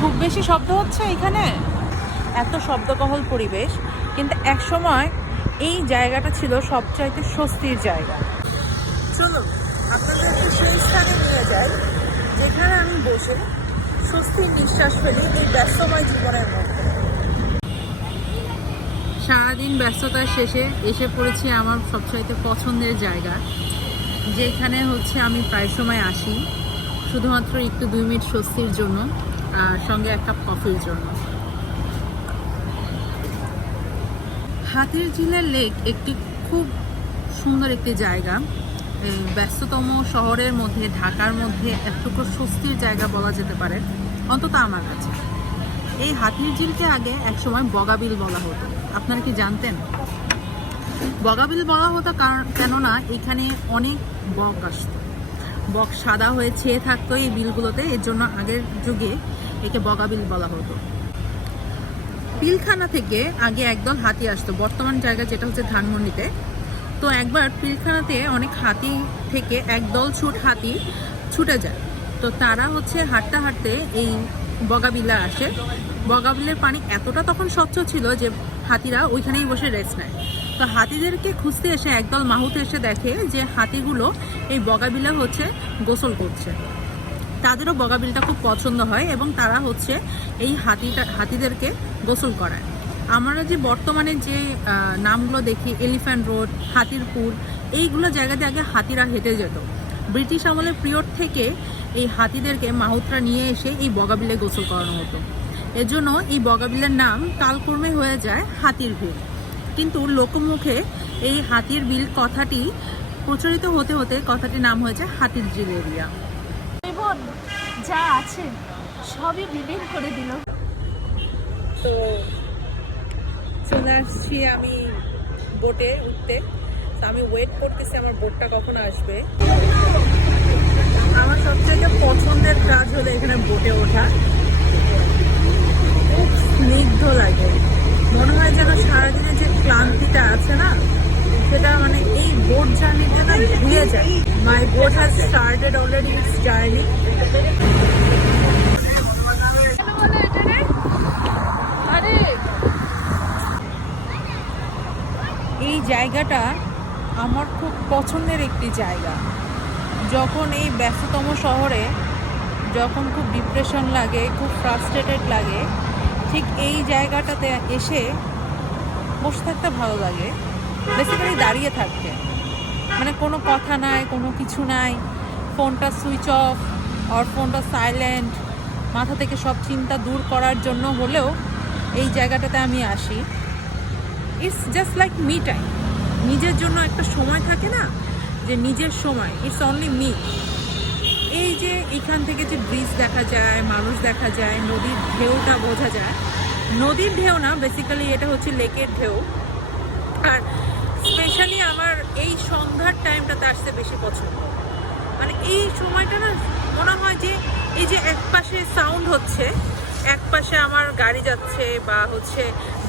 খুব বেশি শব্দ হচ্ছে এখানে, এত শব্দবহুল পরিবেশ, কিন্তু এক সময় এই জায়গাটা ছিল সবচাইতে স্বস্তির জায়গা। চলো আপনাদেরকে সেই স্থানে নিয়ে যাই যেখানে আমি বসে স্বস্তির নিঃশ্বাস ফেলি এই ব্যস্তময় জীবনের মধ্যে। সারাদিন ব্যস্ততার শেষে এসে পড়েছি আমার সবচাইতে পছন্দের জায়গা, যেখানে হচ্ছে আমি প্রায় সময় আসি শুধুমাত্র একটু 2 মিনিট স্বস্তির জন্য আর সঙ্গে এক কাপ কফির জন্য। হাতিরঝিলের লেক একটি খুব সুন্দর একটি জায়গা। ব্যস্ততম শহরের মধ্যে, ঢাকার মধ্যে একটুকু স্বস্তির জায়গা বলা যেতে পারে, অন্তত আমার কাছে। এই হাতিরঝিলকে আগে একসময় বগাবিল বলা হতো। আপনারা কি জানতেন? বগাবিল বলা হতো কেননা এখানে অনেক বক আসতো, বক সাদা হয়ে ছেয়ে থাকতো এই বিলগুলোতে, এর জন্য আগের যুগে একে বগাবিল বলা হতো। পিলখানা থেকে আগে একদল হাতি আসতো, বর্তমান জায়গা যেটা হচ্ছে ধানমন্ডিতে। তো একবার পিলখানাতে অনেক হাতি থেকে একদল হাতি ছুটে যায়। তো তারা হচ্ছে হাঁটতে হাঁটতে এই বগাবিলে আসে। বগাবিলের পানি এতটা তখন স্বচ্ছ ছিল যে হাতিরা ওইখানেই বসে রেস্ট নেয়। তো হাতিদেরকে খুঁজতে এসে একদল মাহুত এসে দেখে যে হাতিগুলো এই বগাবিলে হচ্ছে গোসল করছে। তাদেরও বগাবিলটা খুব পছন্দ হয় এবং তারা হচ্ছে এই হাতিদেরকে গোসল করায়। আমরা যে বর্তমানে যে নামগুলো দেখি, এলিফ্যান্ট রোড, হাতিরপুর, এইগুলো জায়গাতে আগে হাতিরা হেঁটে যেত। ব্রিটিশ আমলের পিরিয়ড থেকে এই হাতিদেরকে মাহুতরা নিয়ে এসে এই বগাবিলে গোসল করানো হতো। এজন্য এই বগাবিলের নাম কালক্রমে হয়ে যায় হাতির বিল। কিন্তু লোকমুখে এই হাতির বিল কথাটি প্রচলিত হতে হতে কথাটির নাম হয়েছে হাতিরঝিল এরিয়া। যা আছে সবই বিলীন করে দিল। তো চলে আসছি আমি বোটে উঠতে। তো আমি ওয়েট করতেছি আমার বোটটা কখন আসবে। আমার সবচেয়ে পছন্দের কাজ হলো এখানে বোটে ওঠা। খুব স্নিগ্ধ লাগে, মনে হয় যেন সারাদিনের যে ক্লান্তিটা আছে না, সেটা মানে এই বোট জার্নিতে না ধুয়ে যায়। My boat has started already its journey. এই জায়গাটা আমার খুব পছন্দের একটি জায়গা। যখন এই ব্যস্ততম শহরে যখন খুব ডিপ্রেশন লাগে, খুব ফ্রাস্ট্রেটেড লাগে, ঠিক এই জায়গাটাতে এসে বসে থাকতে ভালো লাগে। বেসিক্যালি দাঁড়িয়ে থাকতে, মানে কোনো কথা নাই, কোনো কিছু নাই, ফোনটা সুইচ অফ আর ফোনটা সাইলেন্ট, মাথা থেকে সব চিন্তা দূর করার জন্য হলেও এই জায়গাটাতে আমি আসি। It's just like me time. নিজের জন্য একটা সময় থাকে না, যে নিজের সময়, ইটস অনলি মি। এই যে এখান থেকে যে ব্রিজ দেখা যায়, মানুষ দেখা যায়, নদীর ঢেউটা বোঝা যায়। নদীর ঢেউ না, বেসিক্যালি এটা হচ্ছে লেকের ঢেউ। আর স্পেশালি আমার এই সন্ধ্যার টাইমটাতে আসতে বেশি পছন্দ। মানে এই সময়টা না মনে হয় যে এই যে এক পাশে সাউন্ড হচ্ছে, এক পাশে আমার গাড়ি যাচ্ছে বা হচ্ছে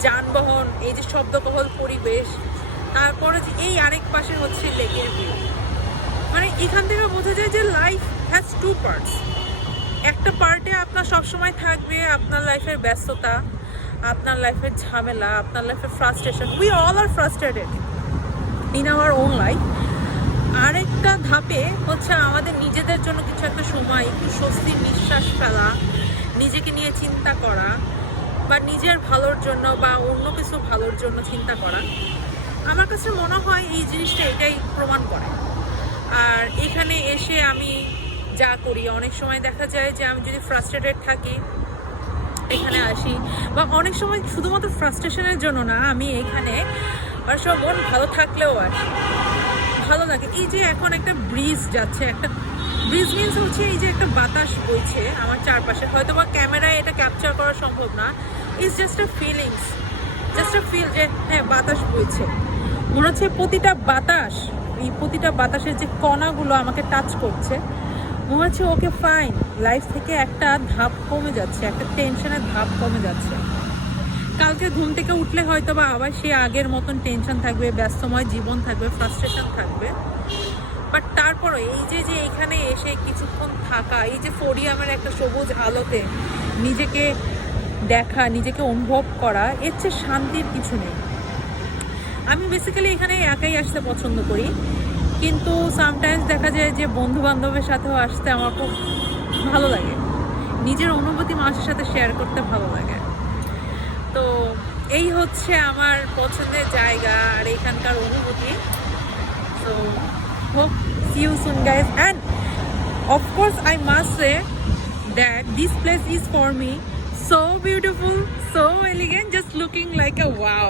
যানবাহন, এই যে শব্দবহুল পরিবেশ, তারপরে যে এই আরেক পাশে হচ্ছে লেকের ভিউ। মানে এখান থেকে বোঝা যায় যে লাইফ হ্যাজ 2 পার্টস। একটা পার্টে আপনার সবসময় থাকবে আপনার লাইফের ব্যস্ততা, আপনার লাইফের ঝামেলা, আপনার লাইফের frustration. We all are frustrated in our own life. আরেকটা ধাপে হচ্ছে আমাদের নিজেদের জন্য কিছু একটা সময়, একটু স্বস্তির নিঃশ্বাস ফেলা, নিজেকে নিয়ে চিন্তা করা, বা নিজের ভালোর জন্য বা অন্য কিছু ভালোর জন্য চিন্তা করা। আমার কাছে মনে হয় এই জিনিসটা এটাই প্রমাণ করে। আর এখানে এসে আমি যা করি, অনেক সময় দেখা যায় যে আমি যদি ফ্রাস্ট্রেটেড থাকি এখানে আসি, বা অনেক সময় শুধুমাত্র ফ্রাস্ট্রেশনের জন্য না, আমি এখানে আর সব মন ভালো থাকলেও আসি, ভালো লাগে। এই যে এখন একটা ব্রিজ যাচ্ছে, একটা ব্রিজ মিন্স হচ্ছে এই যে একটা বাতাস বইছে আমার চারপাশে, হয়তো বা ক্যামেরায় এটা ক্যাপচার করা সম্ভব না। It's just a feelings, just a feel যে হ্যাঁ বাতাস বইছে। মনে হচ্ছে প্রতিটা বাতাস, এই প্রতিটা বাতাসের যে কণাগুলো আমাকে টাচ করছে, মনে হচ্ছে ওকে ফাইন, লাইফ থেকে একটা ধাপ কমে যাচ্ছে, একটা টেনশনের ধাপ কমে যাচ্ছে। কালকে ঘুম থেকে উঠলে হয়তো বা আবার সে আগের মতন টেনশন থাকবে, ব্যস্তময় জীবন থাকবে, ফ্রাস্ট্রেশন থাকবে। বাট তারপরে এই যে যে এখানে এসে কিছুক্ষণ থাকা, এই যে ফোরিয়ামের একটা সবুজ আলোতে নিজেকে দেখা, নিজেকে অনুভব করা, এর চেয়ে শান্তির কিছু নেই। আমি বেসিক্যালি এখানে একাই আসতে পছন্দ করি, কিন্তু সামটাইমস দেখা যায় যে বন্ধু বান্ধবের সাথেও আসতে আমার খুব ভালো লাগে। নিজের অনুভূতি মানুষের সাথে শেয়ার করতে ভালো লাগে। তো এই হচ্ছে আমার পছন্দের জায়গা আর এখানকার অনুভূতি। So hope see you soon guys, and of course I must say that this place is for me so beautiful, so elegant, just looking like a wow.